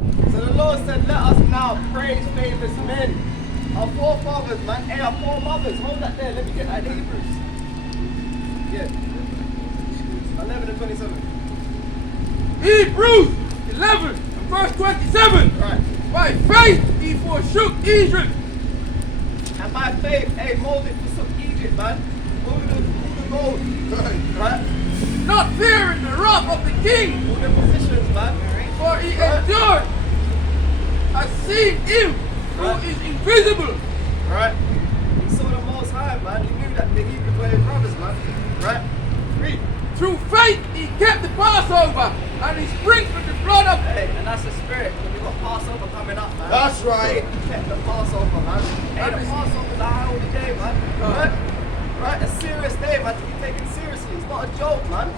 So the Lord said, let us now praise famous men. Our forefathers, man. Hey, our foremothers. Hold that there. Let me get that in Hebrews. Yeah. 11 and 27. Hebrews 11 and verse 27. Right. By faith he forsook Egypt. And by faith, hey, Moses forsook Egypt, man. All the gold. Right. Not fearing the wrath of the king. All the positions, man. For he endured as seeing him who is invisible. Right. He saw the Most High, man. He knew that the Hebrews were his brothers, man. Right. Read. Through faith he kept the Passover and he sprinkled the blood of. Hey, and that's the spirit. When we got Passover coming up, man. That's right. He kept the Passover, man. Hey, the Passover's a high holy day, man. Right? Right? A serious day, man, to be taken seriously. It's not a joke, man.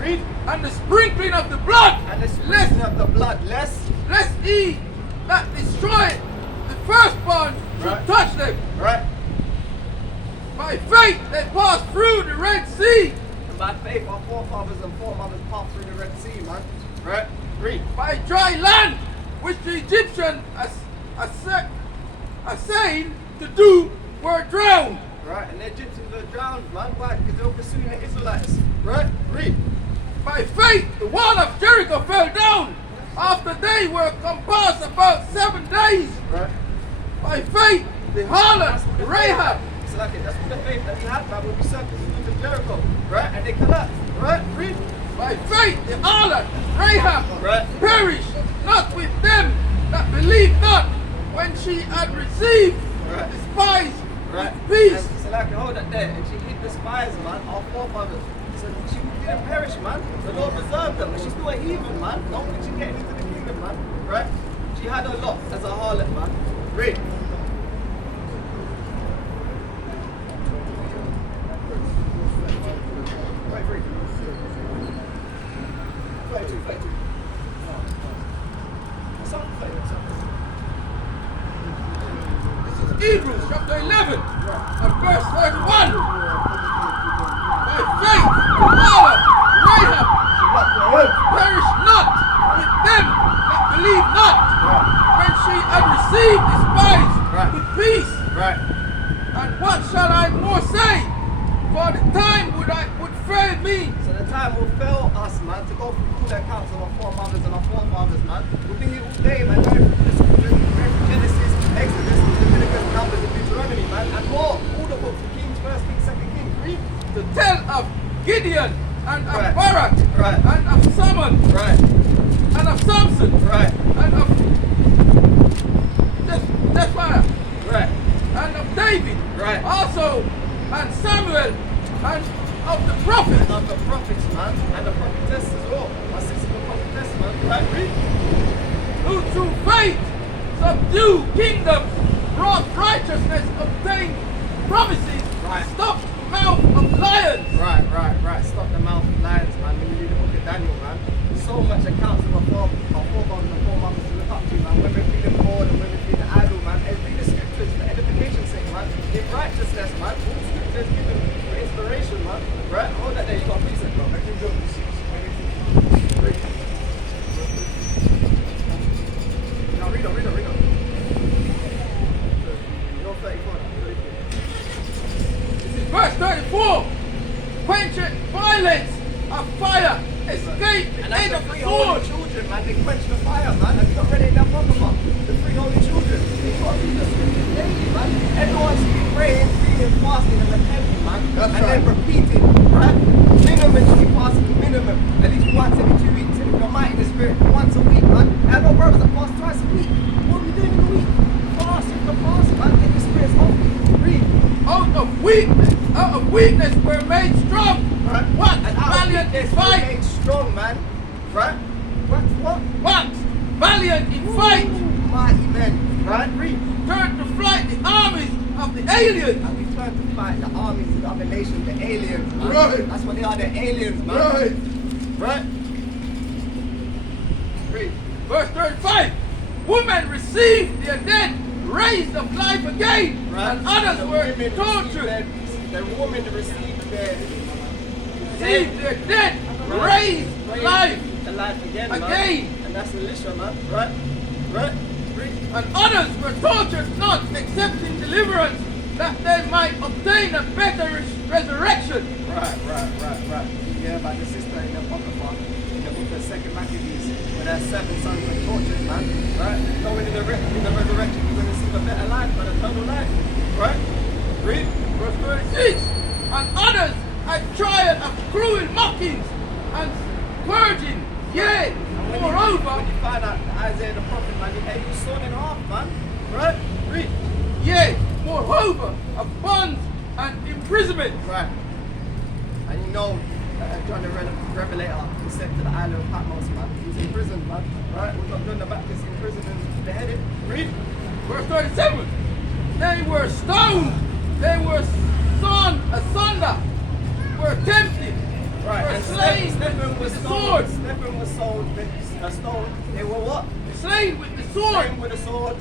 Read. And the sprinkling of the blood. And the sprinkling of the blood, lest he that destroyed the firstborn should touch them. Right. By faith they passed through the Red Sea. And by faith, our forefathers and foremothers passed through the Red Sea, man. Right. Read. By dry land, which the Egyptians saying to do were drowned. Right. And the Egyptians were drowned, man. Why? Because they were pursuing the Israelites. Right. Read. By faith, the wall of Jericho fell down after they were compassed about 7 days. Right. By faith, the harlot Rahab. So like that's what the faith that we had, man. When we served the streets of Jericho. Right. And they collapsed. Right. Read. By faith, the harlot Rahab Right. perished not with them that believed not when she had received Right. the spies Right. with peace. And so like hold that there. And she hid the spies, man. Our forefathers. So she didn't perish, man. The Lord preserved them. But she's still a heathen, man. Don't think she's getting into the kingdom, man. Right? She had a lot as a harlot, man. Read. Hebrews chapter 11 and verse 31. By faith, the harlot Rahab perished not with them that believe not when she had received the spies with peace. Right. And what shall I more say? For the time would fail me. So the time will fail us, man, to go through all the accounts of our foremothers and our forefathers, man. We'll be here all day, man, going through the scriptures, going through Genesis, Exodus, Leviticus, Numbers, and Deuteronomy, man, and more. All the books of Kings, First Kings, Second Kings, read. To tell of Gideon and of Right. Barak Right. and of Solomon Right. and of Samson Right. and of Jephthah Right. and of David Right. also and Samuel and of the prophets And of the prophets, man, and the prophetess as well. My sister, the prophetess, man. Right, read. who through faith subdue kingdoms, brought righteousness, obtained promises, Right. stopped the mouth of lions. Right. Stop the mouth of lions, man. When you read the book of Daniel, man, there's so much accounts of our forefathers and foremothers to look up to, man. When we're feeling bored and when we're feeling idle, man, and read the scriptures for edification's sake, man. In righteousness, man. All scriptures given for inspiration, man. Right? Hold that there. You got a precept, bro. Read. Now read on. You're 34 now. 34. Verse 34. Quench violence of fire, escape the And that's edge the of the three holy sword. children, man. They quench the fire, man. Have you not read it in that Pokemon? The three holy children. They got to read the scriptures daily, man. Everyone should be praying, reading, fasting, and repenting, man. That's and right. then repeating, right? Minimum should be fasting, minimum. At least once every 2 weeks. And if you're mighty in the spirit, once a week, man. I know brothers that fast twice a week. What are we doing in the week? Fast, you can fast, man. Get your spirits off. Read. Out of weakness we're made strong. Right? What? And out of Valiant in weakness, fight. remain strong, man. Right? What? What? Valiant in fight. Mighty men. Right? Read. Turn to flight the armies of the aliens. And we trying to fight the armies of the other nations, the aliens, man. Right. That's what they are, the aliens, man. Right. Right? Read. Verse 35. Women received their dead, raised of life again, Right? and others The were women tortured. The women received their Received their dead, raised life to life again, man. again, man. That's Elisha, man. Right? Right? Read. And others were tortured not, excepting deliverance, that they might obtain a better resurrection. Right. You hear about the sister in the Apocrypha, in the book of 2 Maccabees, where their 7 sons were tortured, man. Right? Knowing in the resurrection, you're going to see a better life, man, eternal life. Right? Read. Verse 36. And others had trial of cruel mockings and scourging. Yea, When moreover, you find out that Isaiah the prophet, man, he was sawn in half, man. Right? Read. yea, moreover, of bonds and imprisonment. Right. And you know, John the Revelator was sent to the island of Patmos, man. He was in prison, man. Right? We've got John the Baptist in prison and beheaded. Read. Verse 37. They were stoned, they were sawn asunder, were tempted, Right. were And slain Stephen was with the stoned. sword. Stephen was stoned. They were what? Slain with the sword. Slain with a sword.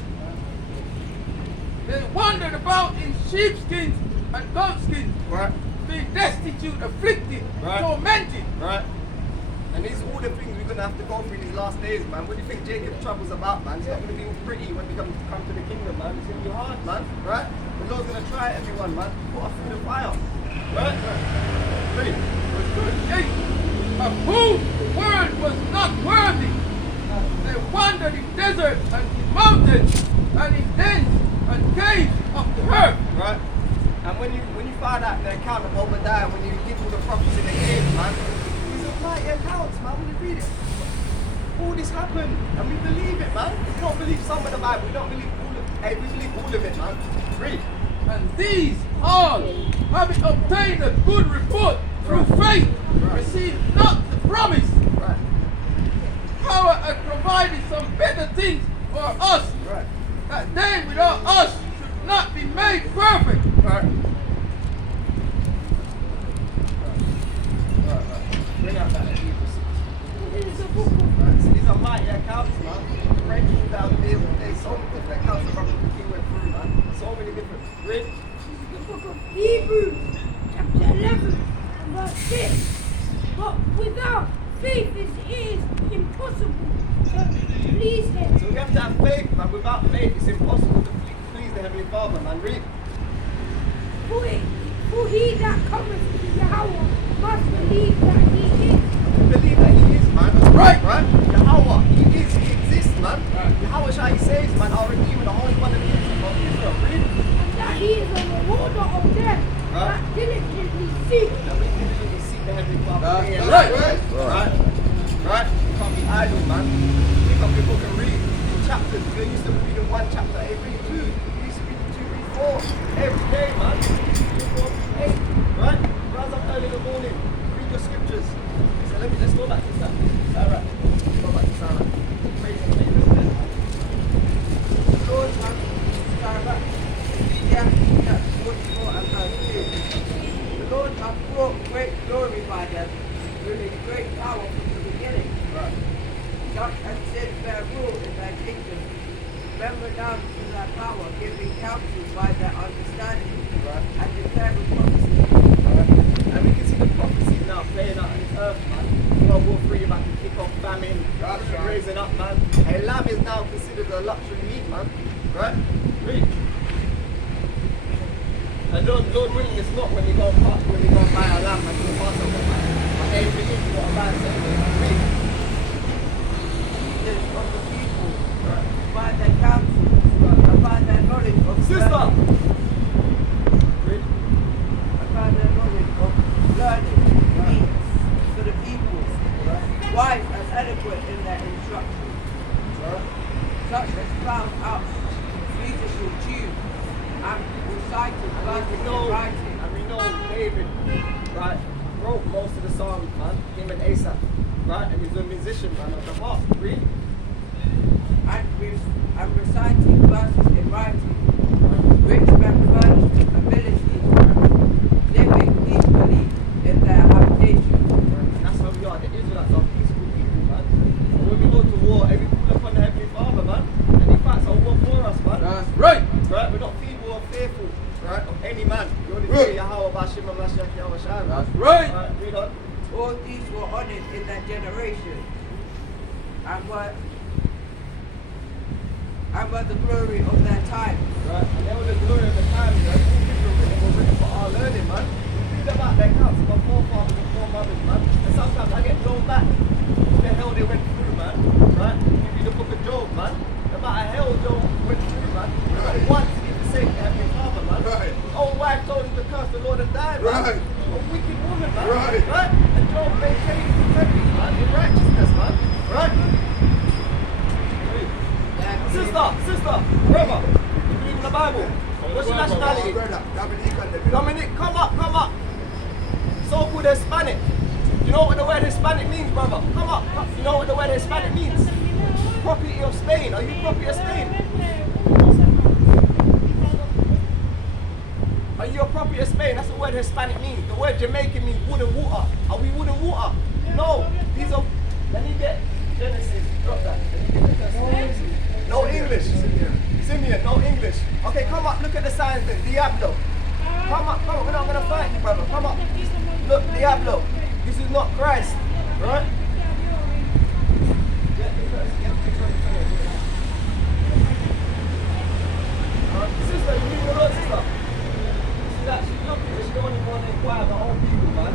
They wandered about in sheepskins and goatskins, Right. being destitute, afflicted, Right. tormented. Right. And these are all the things we're gonna have to go through in these last days, man. What do you think Jacob's trouble's about, man? It's not gonna be all pretty when we come to the kingdom, man. It's gonna be hard, man. Right? The Lord's gonna try everyone, man. Put us through the fire. Right? Read. Verse 38. Of whom the world was not worthy. They wandered in deserts and in mountains and in dens and caves of the earth. Right? And when you find out the account of Obadiah, when you give all the prophets in the cave, man, these are mighty accounts, man. When you read it, all this happened, and we believe it, man. We don't believe some of the Bible. We don't believe all of. Hey, we believe all of it, man. Read. And these all, having obtained a good report through faith, received not the promise. Right. Power had provided some better things for us, Right. that they without us should not be made perfect. Right. Bring out that Hebrews 6. Right. So these are mighty accounts, man. Breaking down the Bible. There's so many different accounts of Brother King went through, man. So many different. Read. The book of Hebrews, chapter 11, and verse 6. But without faith it is impossible to please Him. So we have to have faith, man. Without faith, it's impossible to please the Heavenly Father, man. Read. For he that cometh to Yahweh must believe that He is. Believe that He is, man. Right. Right? Yahweh, He is, He exists, man. Right. Yahweh Shai, He saves, man. Our Redeemer, the Holy One of Israel. Read. And that He is a rewarder of them Right. that diligently seek. That we diligently seek the Heavenly Father. That's day and right. night. Right. Right? You can't be idle, man. Pick up your book and read. In chapters. You're used to reading 1 chapter, hey, read 2. You used to read 2, read 4. Every day, man. 2, 4, 8. Right? Rise up early in the morning. Read your scriptures. So let's go back to Sarah. Sarah. Go back to Sarah. Praise Him. Lord has Sarah, Ecclesiastes 44 and verse 2. The Lord has brought great glory by them, with His great power from the beginning. Right. Such as did their rule in their kingdom. Remember down to their power, giving counsel by their understanding, Right. and declaring prophecy. And we can see the prophecies now playing out on this earth, man. World War III about to kick off, famine, food raising up, man. A lamb is now considered a luxury meat, man. Right? Read. And Lord willing, it's not when you go and buy a lamb and you pass over, man. But every week you got a lamb set. Read. Leaders of the people, by their counsel, and by their knowledge of Sister! learning, Read. and by their knowledge of learning, means for the people, wise and eloquent in their instruction. Such as found out musical tune and recited verses in writing. And we know David, right, wrote most of the Psalms, man. Him and Asaph, right? And he's a musician, man, of the harp. Read. And reciting verses in writing. Rich men furnished with ability, living peacefully in their habitation. And that's how we are. The Israelites are peaceful people, man. And when we go to war, we call upon the Heavenly Father, man. And He fights our war for us, man. That's right. Right? We're not feeble or fearful, right, of any man. We only fear Yahweh, Bashim, and Mashiach, Yahweh Shai. That's right. Right, read on. All these were honored in their generation and were about the glory of their time. Right? And they were the glory of the time, you know. All things were written for our learning, man. We read about their accounts of our forefathers and foremothers, man. And sometimes I get blown back. What the hell they went through, man. Right? You read the book of Job, man. No matter hell Job went through, man. Right. Once he forsaken Heavenly Father, man. Right. Old wife told him to curse the Lord and die, man. Right. A wicked woman, man. Right. Right? And Job maintained his integrity, man, in righteousness, man. Right? Sister, brother, you believe in the Bible? What's your nationality? Dominic, come up. So-called Hispanic. You know what the word Hispanic means, brother? Come up. You know what the word Hispanic means? Property of Spain. Are you property of Spain? Are you a property of Spain? That's the word Hispanic means. The word Jamaican means wood and water. Are we wood and water? No. These are. Let me get Genesis. Drop that. No English. Simeon, no English. Okay, come up, look at the signs then. Diablo. Come up, we're not gonna fight you, brother. Come up. Look, Diablo. This is not Christ. Right? Sister, you need the Lord, sister. She's actually looking, but she don't even want to inquire about own people, man.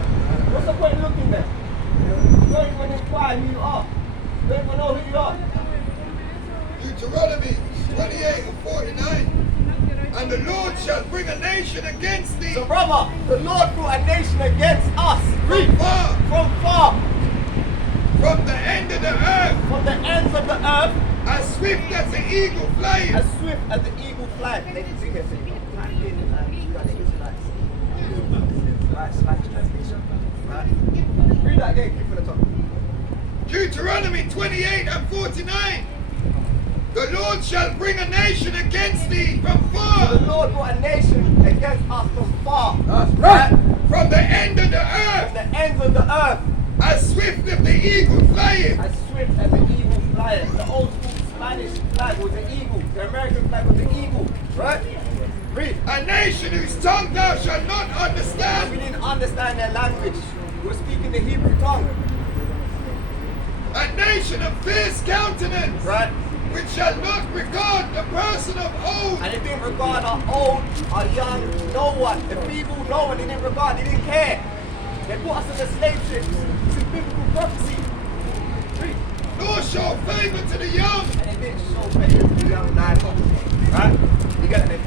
What's the point in looking there? You don't even want to inquire who you are. You don't even know who you are. Deuteronomy 28 and 49. And the Lord shall bring a nation against thee. So brother, the Lord brought a nation against us. From far. From far. From the end of the earth. From the ends of the earth. As swift as the eagle flying. As swift as the eagle flying. They can see here, so you can't hear them, you got the Israelites. Right, Spanish translation. Right. Read that again, keep for the top. Deuteronomy 28 and 49. The Lord shall bring a nation against thee from far. So the Lord brought a nation against us from far. That's right. From the end of the From earth. the ends of the earth. As swift as the eagle flying. As swift as the eagle flying. The old school Spanish flag was the eagle. The American flag was the eagle. Right? Read. A nation whose tongue thou shalt not We understand. didn't understand their language. We were speaking the Hebrew tongue. A nation of fierce countenance. Right? Which shall not regard the person of old. And they didn't regard our old, our young, no one. The feeble, no one. They didn't regard, they didn't care. They put us in the slave ships. This is biblical prophecy. Read. Nor show favor to the young. And they didn't show favor to the young neither. Right? You get it?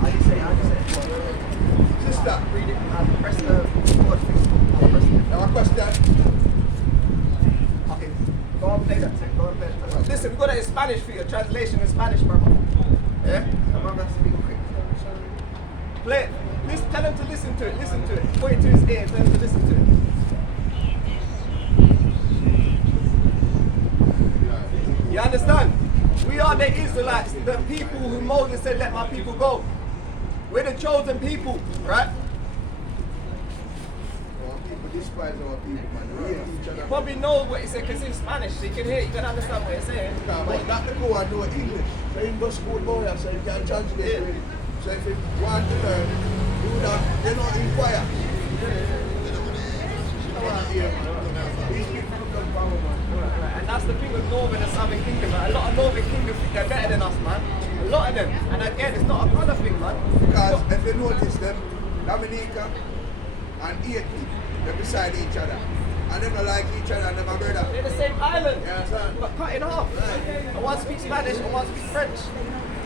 How you say it? Sister, Read it. Press the watch Facebook. now a question. Okay. Go on, play that thing. Go on, play that. Listen, we got it in Spanish for you. A translation in Spanish, brother. Yeah? I'm going to speak quick. Play it. Tell him to listen to it. Listen to it. Put it to his ear. Tell him to listen to it. You understand? We are the Israelites, the people who Moses said, let my people go. We're the chosen people, right? Our people despise our people, man. We hate each You other. probably know what he said because it's Spanish, so you can hear it, you can understand what he's saying. But not the go and know English. So you go school boy, so you can translate Yeah. it. So if you want to learn, do that, they don't inquire. They don't want to hear. These people look at power, man. And that's the thing with Northern and Southern Kingdom, man. A lot of Northern Kingdom think they're better than us, man. A lot of them. And again, it's not a colour thing, man. Because if you notice them, Dominica and Haiti, they're beside each other. And they don't like each other and they're my brother. They're the same island, You understand? but cut in half. And one speaks Spanish and one speaks French.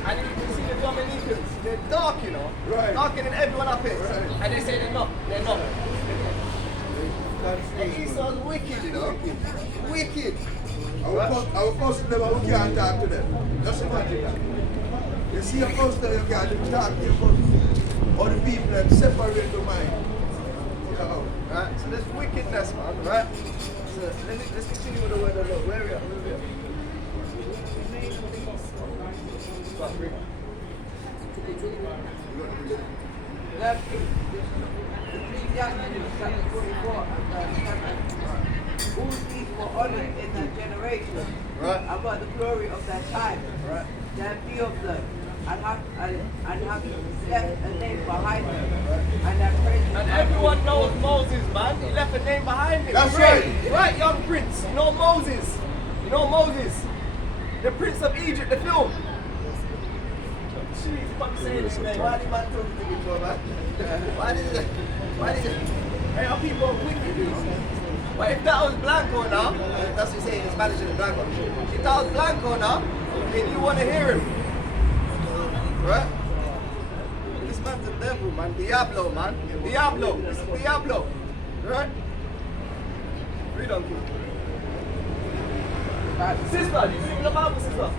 And you can see the Dominicans, they're dark, you know. Right. Darker than everyone up here. Right. And they say they're not. They're not. And Esau's wicked, you know. Wicked. I will post them and we can't talk to them. Just imagine that. You see a poster, you can't talk to your poster. Or the people that separate the mind. You know. Right? So there's wickedness, man, right? So let's continue with the word of the Lord. Where are we at? Where are we at? Right, read. Ecclesiastes chapter 44 and verse 7. All these were honored in their generation. Right. About the glory of their time. Right. There be of them and have left a name behind them. And their praises. And everyone knows Moses, man. He left a name behind him. That's Right. right. Right, young prince. You know Moses. You know Moses. The Prince of Egypt, the film. Jeez, what you saying this, man? Why did man talk to me for, man? Why did hey, our people are wicked, you know? But if that was Blanco now, that's what you say, he's managing the Blanco. If that was Blanco now, then you want to hear him. Right? This man's the devil, man. Diablo, man. Diablo. This is Diablo. Right? Read on, kid. Sister, do you believe in the Bible, sister?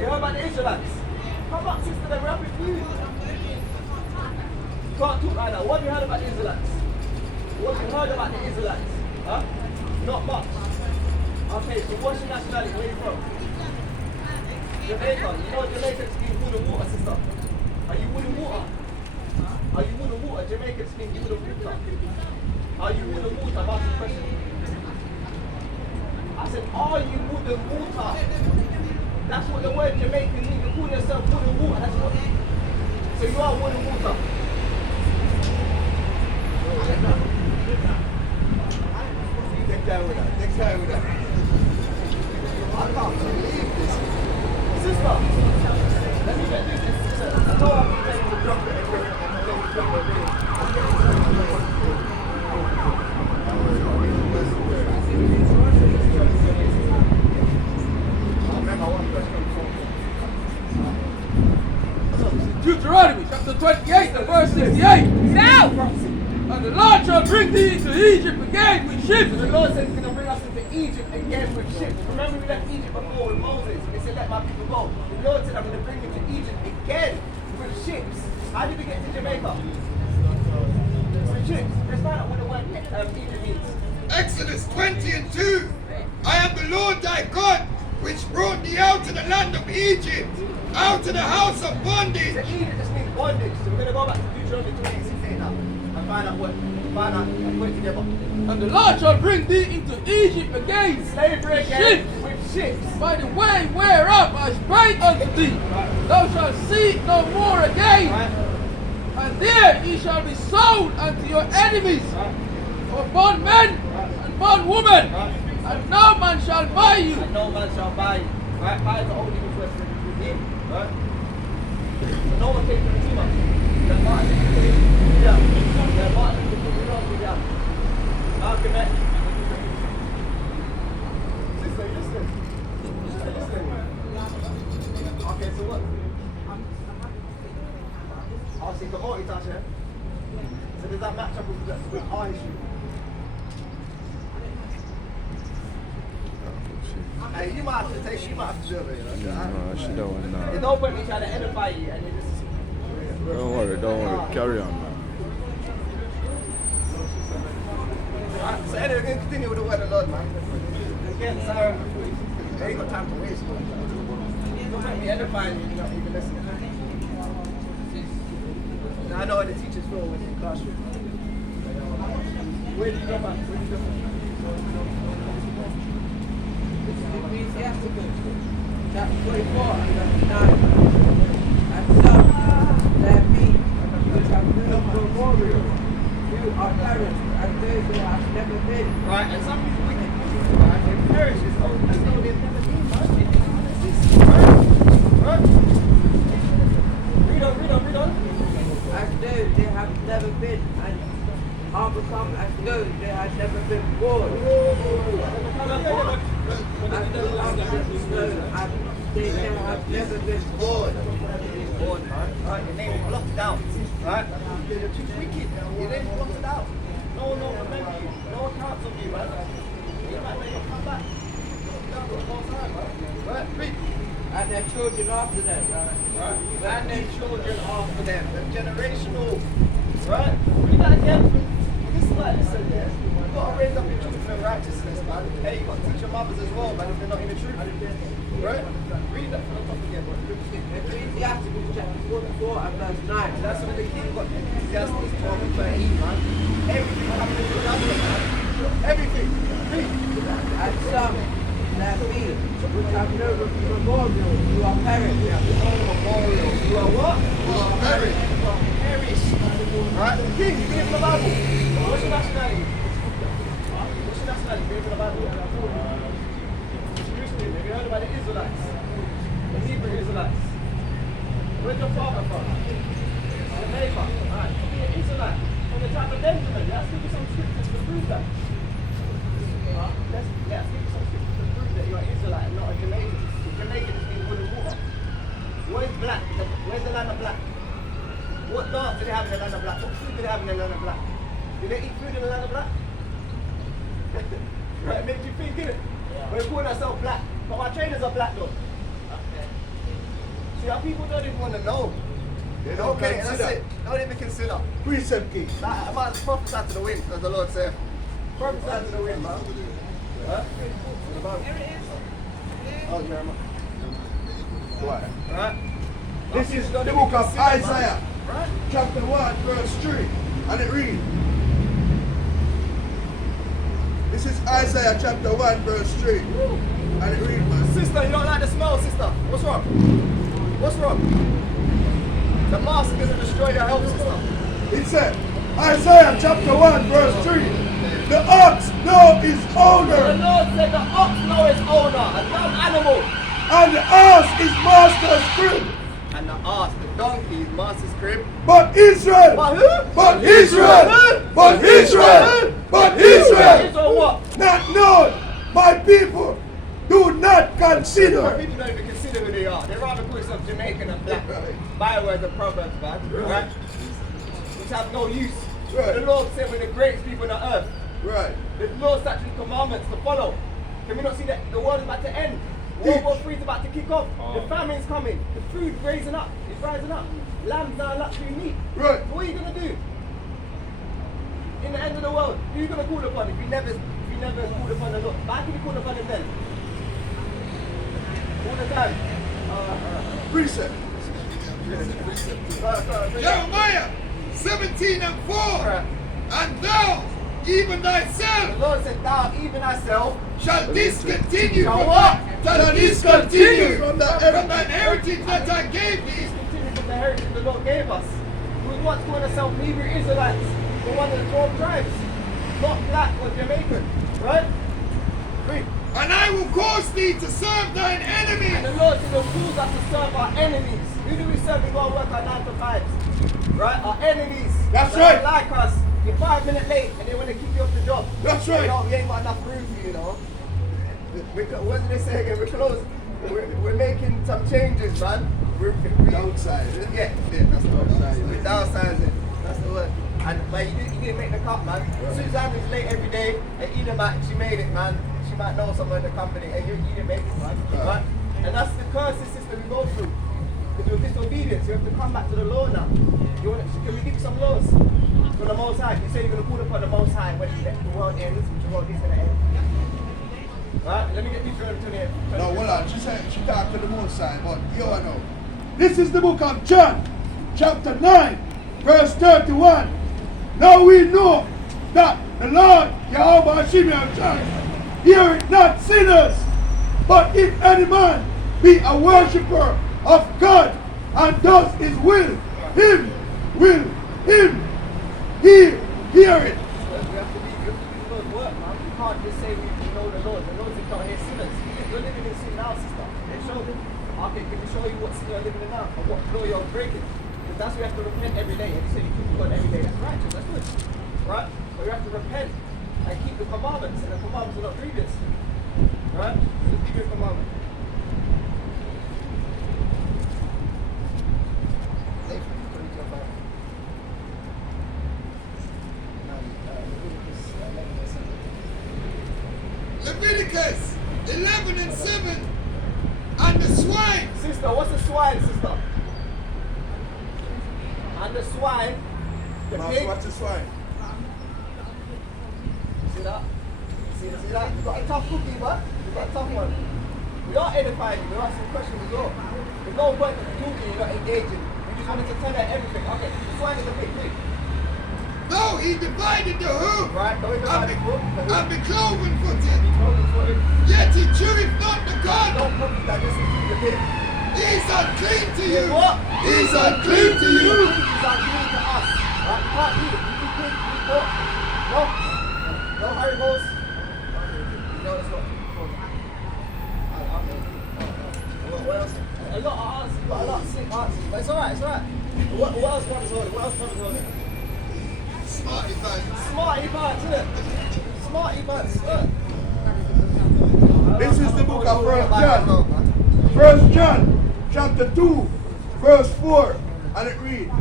You heard about the Israelites? Come up, sister, they're rapping for you. You can't talk like that. What have you heard about the Israelites? What have you heard about the Israelites? Huh? Not much. Okay, so what's your nationality? Where are you from? Jamaica. You know Jamaicans speak wood and water, sister. Are you wood and water? Are you wood and water? Jamaicans speak wood and water. Are you wood and water? I've asked a question. I said, are you wood and water? That's what the word Jamaican means. You call yourself wood and water. That's what. So you are wood and water. Take time with that. Take time with that. I can't believe this. Sister, let me get this. I know I'm playing the drum and Deuteronomy chapter 28 and verse 68. Now! And the Lord shall bring thee into Egypt again with ships. the Lord said he's going to bring us into Egypt again with ships. Remember we left Egypt before with Moses. He said, let my people go. The Lord said, I'm going to bring you to Egypt again with ships. How did we get to Jamaica? With ships. Let's find out what the word Egypt means. Exodus 20 and 2. I am the Lord thy God, which brought thee out of the land of Egypt, out of the house of bondage. So Egypt just means bondage. So we're going to go back to Deuteronomy 28:16 now and find out and put it together. And the Lord shall bring thee into Egypt again. Slavery again with ships. By the way whereof I spake unto thee, thou shalt see it no more again. Right? And there ye shall be sold unto your enemies, for bondmen and bondwomen, and no man shall buy you. And no man shall buy you. Right? Buy the only which was redeemed. Right? So no one takes the redeemer. The Martin Luther King. Yeah. The Martin Luther King. Yeah. Malcolm X. Sister, listen. Sister, listen. Okay, so what? I'll see the multitask, yeah? So does that match up with our issue? Hey, you might have to take, she might have to do it, you know? No, she don't want There's to. no point in me trying to edify you and you just... Don't worry. Carry on, man. Alright, so anyway, we're going to continue with the word of the Lord, man. Again, Sarah, they ain't got time to waste. Don't make me edifying you, you're not even listening. Now, I know how the teachers feel when you're in classroom. Where do you go back? Where do you go back? Ecclesiasticus, chapter 24 and verse 9. And some there be which have no memorial, who are perished, and those who have never been. Right, and some people wicked people, right? They perish as though they've never been, right? Right? Read on. As though they have never been, and are become as though they had never been born. As though they have never been born. Born, right? Your name is blotted out, right? You're too wicked. Your name is blotted out. No one will remember you. No one counts on you, man. You might make them come back. Right? Read. And their children after them. Right? And their children after them. The generational. Right? Read that again. This is like, listen, yeah. You've got to raise up your children in righteousness, man. Hey, you've got to teach your mothers as well, man, if they're not in the truth. Right? Read that from the top again, bro. Ecclesiasticus chapter 44 and verse 9. That's when the king got Ecclesiastes 12 and 13, man. Everything happened in the judgment, man. Everything. Read. And some there be which have no memorial, who are perished. No memorial. You are what? Who are perished. You are perished. Right? The king, you believe in the Bible. What's your nationality? What's your nationality? You believe in the Bible? Jerusalem. Have you heard about the Israelites? The Hebrew Israelites. Where's your father from? Jamaica. Alright, to be an Israelite from the tribe of Benjamin. Let's give you some scriptures to prove that. Let's give you some scriptures to prove that you're an Israelite and not a Jamaican. The Jamaican is being wood and water. Where's black? Where's the land of black? What dance do they have in the land of black? What food do they have in the land of black? Do they eat food in the land of black? Right, it makes you think, innit? We're calling ourselves black, but our trainers are black though. See, our people don't even want to know. They don't Okay, consider. that's it. Don't even consider. Precept king. Like, I might prophesy to the wind, as the Lord said. Prophesy to the wind, man. Huh? Oh, Jeremiah. Right? This is the book of Isaiah, chapter 1, verse 3, and it reads. This is Isaiah chapter 1, verse 3, and it reads, man. Sister, you don't like the smell, sister. What's wrong? What's wrong? The mask is going to destroy your health, sister. It said, Isaiah chapter 1, verse 3, the ox know his The owner, Lord said the ox know his owner, a young animal. and the ass is master's crib. And the ass, the donkey, is master's crib. But Israel, But who? but Israel, but Israel, but Israel, Israel what? not known, my people do not consider. People don't even consider who they are. They rather call themselves Jamaican and black. Bywords and proverbs, man. Right? Which have no use. Right. The Lord said we're the greatest people on earth. Right. The Lord statutes commandments to follow. Can we not see that the world is about to end? World War III is about to kick off. The famine's coming. The food raising up. It's rising up. Lambs are luxury meat. Right. What are you gonna do? In the end of the world, who are you gonna call upon if you never called upon the Lord? But how can you call upon him then? All the time. Precept. Jeremiah 17 and 4. Right. And thou, even The thyself, Lord said, thou, even thyself, shall discontinue Shall from what? shall discontinue from thine heritage that I gave thee. discontinue from the heritage the Lord gave us. We was once calling ourselves Hebrew Israelites. We're one of the 12 tribes. Not black or Jamaican. Right? Read. And I will cause thee to serve thine And the enemies. Lord said, calls us to serve our enemies. Who do we serve? We go and work our 9 to 5s. Right? Our enemies. That's They right. don't like us. You're 5 minutes late and they want to keep you off the job. That's right. You know, we ain't got enough room for you, you know. What did they say again? We're close. We're making some changes, man. We're Downside. yeah, that's the word. We're downsizing. That's the word. But you didn't make the cut, man. Suzanne is late every day, and Edith, she made it, man. She might know someone in the company, and you didn't make it, man. Right? And that's the curses system we go through. Because you're disobedience, you have to come back to the law now. Can we give you some laws from the Most High? You say you're going to call upon the Most High when the world ends, which the world is going to end. Right? Let me get Deuteronomy 28. No, hold on. She said she talked to the Most High, but you all know. This is the book of John, chapter 9, verse 31. Now we know that the Lord Jehovah Shimei John heareth not sinners, but if any man be a worshipper of God and does his will, him will him hear it. We have to do the Lord's work, man. We can't just say we know the Lord. The Lord said don't hear sinners. You're living in sin now, sister. They show them. Okay, can we show you what sin you're living in now? Or what law you're breaking? Because that's why we have to repent every day. And you say you keep God every day. That's righteous. That's good. Right? But we have to repent and keep the commandments. And the commandments are not grievous. Right? Just keep your commandment. Leviticus 11 and 7. And the swine. Sister, what's a swine, sister? And the swine, the pig. What's the swine? See that? See that? You've got a tough cookie, but you've got a tough one. We are edifying you, we're asking questions as well. There's no point in talking, you're not engaging. We just wanted to tell her everything. Okay, the swine is a pig, please. No, he divided the hoof Right, don't we divide the hoof? and be cloven footed. Don't Yet he cheweth not the cud. cookie that just is the pig. He's unclean to you. What? He's unclean to you. He's unclean to us. Right, you can't eat it. You eat pig, you eat pork. No? No, how it goes? No, it's not. a lot of answers, got a lot of sick answers. But it's alright, it's alright. What else brothers holding? What else brothers holding? Smarty pants. Smarty pants, isn't it? Smarty pants. This is the book of 1 John. 1 John chapter 2 verse 4, and it reads,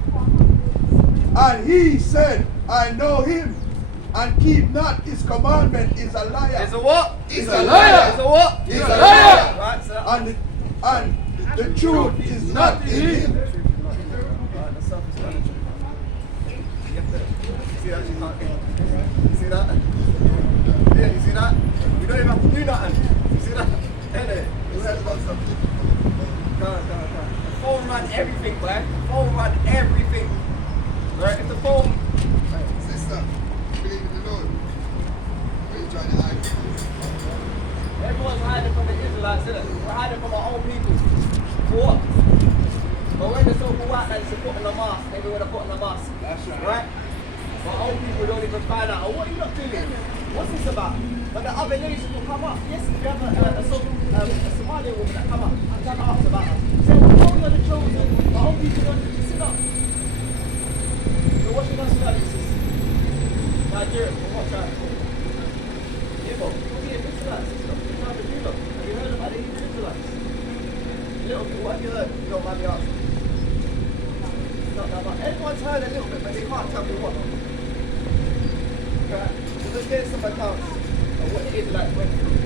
and he said, I know him, and keep not his commandment is a liar. Is a what? Is a liar. Is a what? Is a liar. Right, so And the truth is not in him. Right, the self-explanatory. You have to see that you can't do. You see that? Yeah, you see that? We don't even have to do nothing. You see that? Anyway, who has got something? Come on. The phone run everything, boy. The phone run everything. Right? If the phone... Sister, believe in the Lord. What are you trying to hide? Everyone's hiding from the Israelites, isn't it? We're hiding from our own people. For what? But when the so-called white man is putting a mask, maybe we're putting a mask. That's Right? But old people don't even find out, oh, what are you not doing? What's this about? But the other nations will come up. Yes, if you have a Somali woman that come up and can ask about us. Say, well, we are the chosen, but old people don't do this enough. So what's your nationality, sis? Nigerian, from what tribe? Igbo. What's the Israelites, sister? Which tribe do you know? Have you heard about the Hebrew Israelites? Little bit, what have you heard? You don't mind me asking. Everyone's heard a little bit, but they can't tell me what. Right? So let's get some accounts of what the Israelites went through.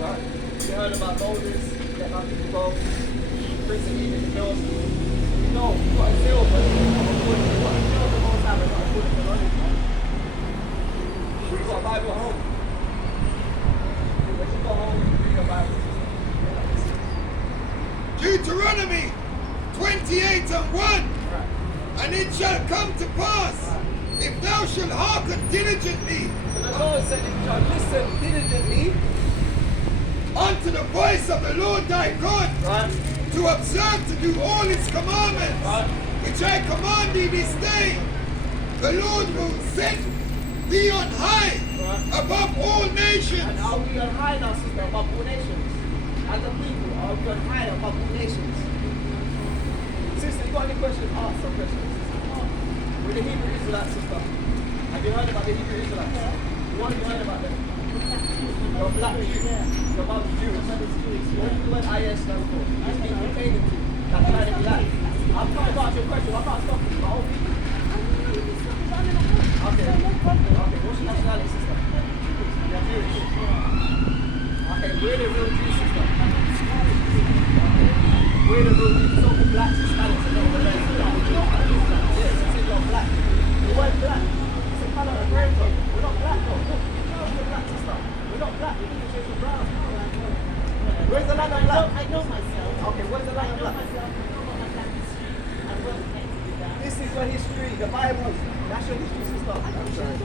Right? You heard about Moses, let our people go, Prince of Egypt, the North. We know, we've got a zeal, but we've got a zeal the most time, but not according to knowledge. We've got a Bible at home. When you go home, you read your Bible. Deuteronomy 28 and 1. And it shall come to pass, if thou shalt hearken diligently So the Lord said, if you shall listen diligently, unto the voice of the Lord thy God, right? to observe to do all his commandments, Right. which I command thee this day, the Lord will set thee on high Right. above all nations. And are we on high now, sister, above all nations? As a people, are we on high above all nations? Sister, you got any questions? Ask some questions. With the Hebrew Israelites, sister. Have you heard about the Hebrew Israelites? What have you heard about them? You're black Jew. Your mum's Jewish. What do the word IS stand for? It's been pertaining to. That's trying to be like. I'm trying to ask you a question. I can't stop you. My whole people. Okay. Okay. What's your nationality, sister? You're Jewish. Okay. We're the real Jews, sister. We're the real Jews. So-called blacks, Hispanics, and all the rest. Yes, you said you're black. You weren't black. It's a colour of rainbow. We're not black, though. Look, we're black, sister. We're not black. We're just shades of brown. Where's the land of black? I know myself. Okay, where's the land of black? This is your history, the Bible. That's your history, sister. I'm sorry.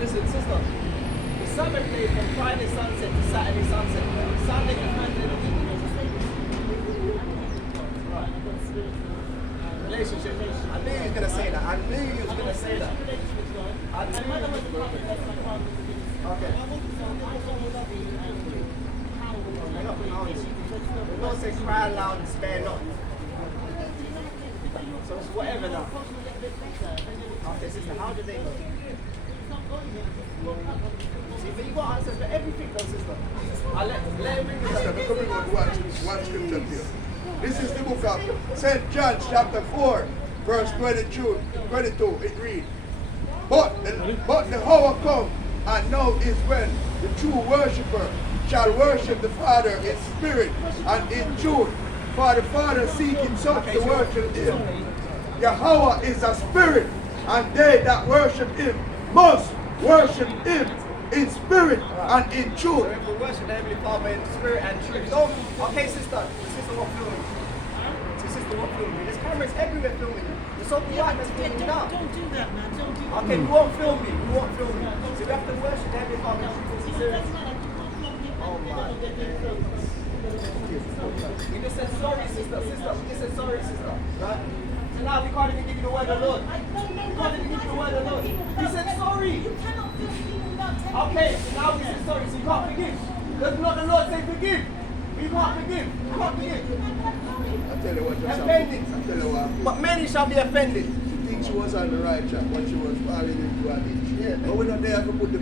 Listen, sister. The summer plays from Friday sunset to Saturday sunset. Sunday to Monday to weekend. Relationship. I knew you was going to say that. I knew you was going to say that. I knew you was going to say that. Okay. Hang up now. The Lord says cry loud and spare not. So it's whatever now. Okay, sister, how did they go? See, but you got answers for everything though, sister. I'll let him bring this up. Coming on one scripture here. This is the book of St. John chapter 4, verse 22. It reads, But the hour come, and now is when the true worshipper shall worship the Father in spirit and in truth. For the Father seeking such to worship him. Yahweh is a spirit, and they that worship him must worship him in spirit and in truth. So if we worship the Heavenly Father in spirit and truth. Don't, okay, sister won't film you. Sister won't film you. There's cameras everywhere filming you. The so-called white man's filming you now. Don't do that, man. Don't do that. Okay, we won't film you. We won't film you. So we have to worship the Heavenly Father in truth and spirit. Oh my days. We just said sorry, sister. We just said sorry, sister. Right? So now we can't even give you the word of the Lord. We can't even give you the word of the Lord. You said sorry. You cannot film people without telling Okay, so now we say sorry, so you can't forgive. Does not the Lord say forgive? You can't forgive. You can't forgive. I tell you what, Offended. I tell you what. But many shall be offended. She thinks she was on the right track, but she was falling into a ditch. Yeah. But we're not there to put the